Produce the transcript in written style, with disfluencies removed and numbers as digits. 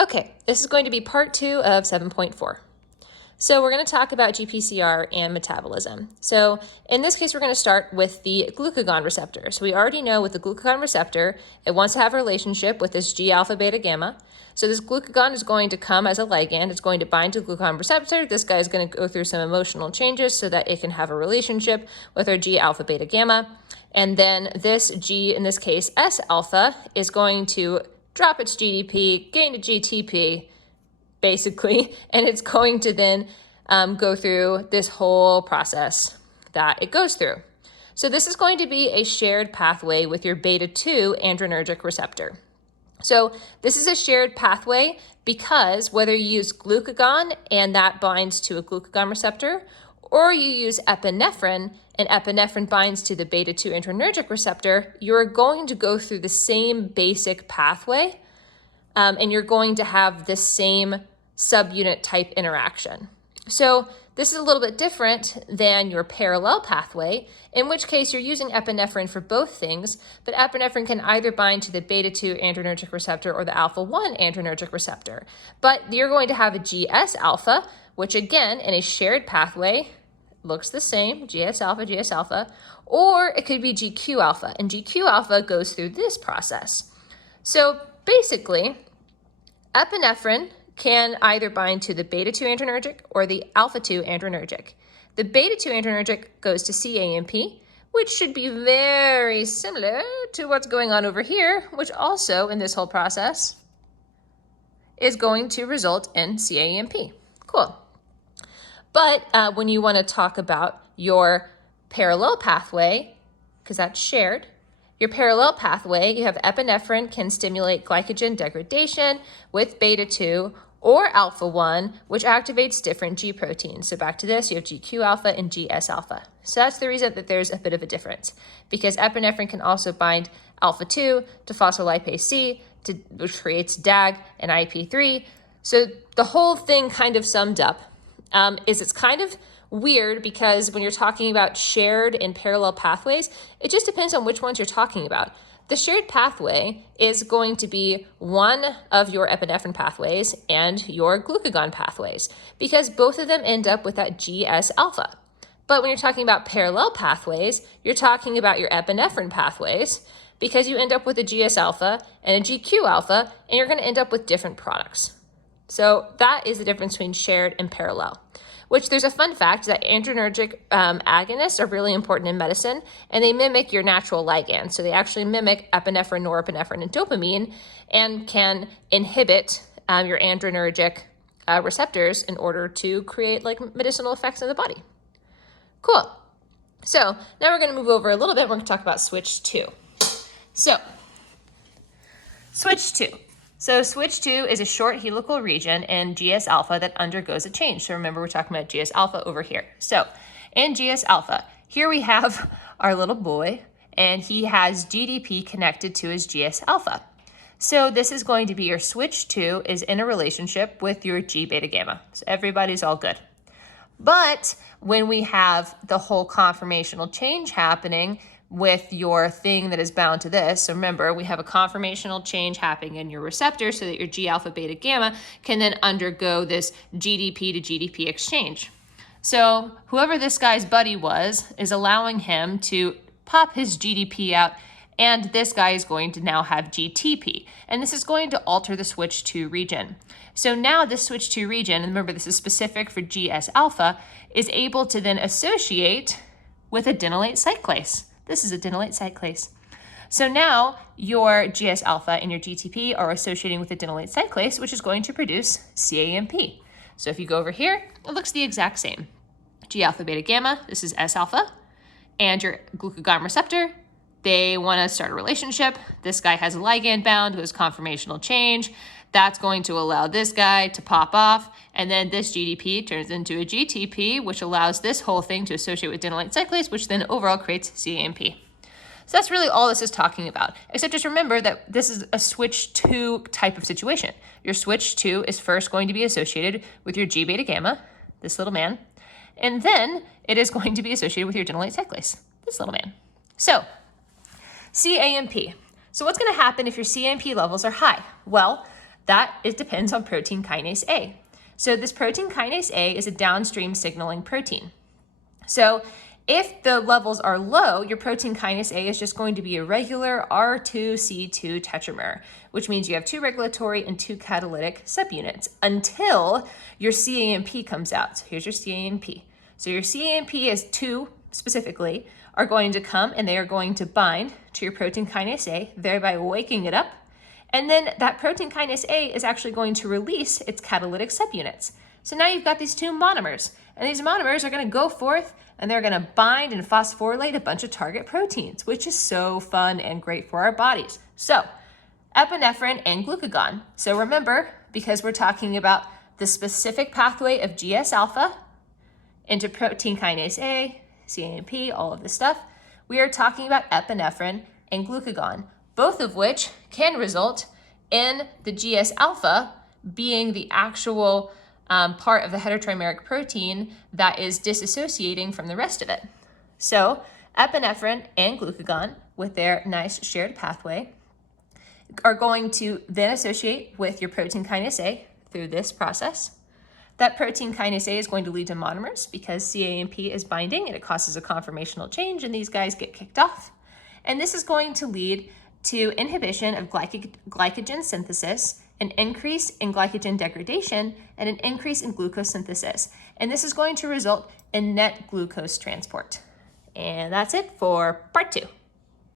Okay, this is going to be part 2 of 7.4. So we're going to talk about GPCR and metabolism. So in this case, we're going to start with the glucagon receptor. So we already know with the glucagon receptor, it wants to have a relationship with this G alpha beta gamma. So this glucagon is going to come as a ligand. It's going to bind to the glucagon receptor. This guy is going to go through some emotional changes so that it can have a relationship with our G alpha beta gamma. And then this G, in this case S alpha, is going to drop its GDP, gain a GTP, basically, and it's going to then go through this whole process that it goes through. So this is going to be a shared pathway with your beta-2 adrenergic receptor. So this is a shared pathway because whether you use glucagon and that binds to a glucagon receptor, or you use epinephrine and epinephrine binds to the beta-2 adrenergic receptor, you're going to go through the same basic pathway and you're going to have the same subunit type interaction. So this is a little bit different than your parallel pathway, in which case you're using epinephrine for both things, but epinephrine can either bind to the beta-2 adrenergic receptor or the alpha-1 adrenergic receptor. But you're going to have a GS alpha, which again, in a shared pathway, looks the same, GS alpha, or it could be GQ alpha, and GQ alpha goes through this process. So basically, epinephrine can either bind to the beta-2 adrenergic or the alpha-2 adrenergic. The beta-2 adrenergic goes to CAMP, which should be very similar to what's going on over here, which also in this whole process is going to result in CAMP. Cool. But when you want to talk about your parallel pathway, because that's shared, your parallel pathway, you have epinephrine can stimulate glycogen degradation with beta-2 or alpha-1, which activates different G proteins. So back to this, you have GQ alpha and GS alpha. So that's the reason that there's a bit of a difference, because epinephrine can also bind alpha-2 to phospholipase C, which creates DAG and IP3. So the whole thing kind of summed up is it's kind of weird because when you're talking about shared and parallel pathways, it just depends on which ones you're talking about. The shared pathway is going to be one of your epinephrine pathways and your glucagon pathways because both of them end up with that GS alpha. But when you're talking about parallel pathways, you're talking about your epinephrine pathways because you end up with a GS alpha and a GQ alpha, and you're going to end up with different products. So that is the difference between shared and parallel. Which there's a fun fact that adrenergic agonists are really important in medicine, and they mimic your natural ligand. So they actually mimic epinephrine, norepinephrine, and dopamine, and can inhibit your adrenergic receptors in order to create like medicinal effects in the body. Cool. So now we're going to move over a little bit. We're going to talk about switch 2. So switch 2. So switch 2 is a short helical region in GS alpha that undergoes a change. So remember, we're talking about GS alpha over here. So in GS alpha, here we have our little boy, and he has GDP connected to his GS alpha. So this is going to be your switch 2 is in a relationship with your G beta gamma. So everybody's all good. But when we have the whole conformational change happening with your thing that is bound to this. So remember, we have a conformational change happening in your receptor so that your G alpha beta gamma can then undergo this GDP to GDP exchange. So whoever this guy's buddy was is allowing him to pop his GDP out, and this guy is going to now have GTP. And this is going to alter the switch 2 region. So now this switch 2 region, and remember this is specific for GS alpha, is able to then associate with adenylate cyclase. This is adenylate cyclase. So now your GS alpha and your GTP are associating with adenylate cyclase, which is going to produce CAMP. So if you go over here, it looks the exact same. G alpha beta gamma, this is S alpha, and your glucagon receptor, they want to start a relationship. This guy has a ligand bound who has conformational change. That's going to allow this guy to pop off, and then this GDP turns into a GTP, which allows this whole thing to associate with adenylate cyclase, which then overall creates CAMP. So that's really all this is talking about, except just remember that this is a switch 2 type of situation. Your switch 2 is first going to be associated with your G beta gamma, this little man, and then it is going to be associated with your adenylate cyclase, this little man. So CAMP. So what's going to happen if your CAMP levels are high? Well, It depends on protein kinase A. So this protein kinase A is a downstream signaling protein. So if the levels are low, your protein kinase A is just going to be a regular R2C2 tetramer, which means you have 2 regulatory and 2 catalytic subunits until your cAMP comes out. So here's your cAMP. So your cAMP is 2 specifically are going to come and they are going to bind to your protein kinase A, thereby waking it up. And then that protein kinase A is actually going to release its catalytic subunits. So now you've got these 2 monomers, and these monomers are going to go forth and they're going to bind and phosphorylate a bunch of target proteins, which is so fun and great for our bodies. So epinephrine and glucagon. So remember, because we're talking about the specific pathway of GS-alpha into protein kinase A, cAMP, all of this stuff, we are talking about epinephrine and glucagon, both of which can result in the GS-alpha being the actual part of the heterotrimeric protein that is disassociating from the rest of it. So epinephrine and glucagon, with their nice shared pathway, are going to then associate with your protein kinase A through this process. That protein kinase A is going to lead to monomers because cAMP is binding and it causes a conformational change and these guys get kicked off. And this is going to lead to inhibition of glycogen synthesis, an increase in glycogen degradation, and an increase in glucose synthesis. And this is going to result in net glucose transport. And that's it for part 2.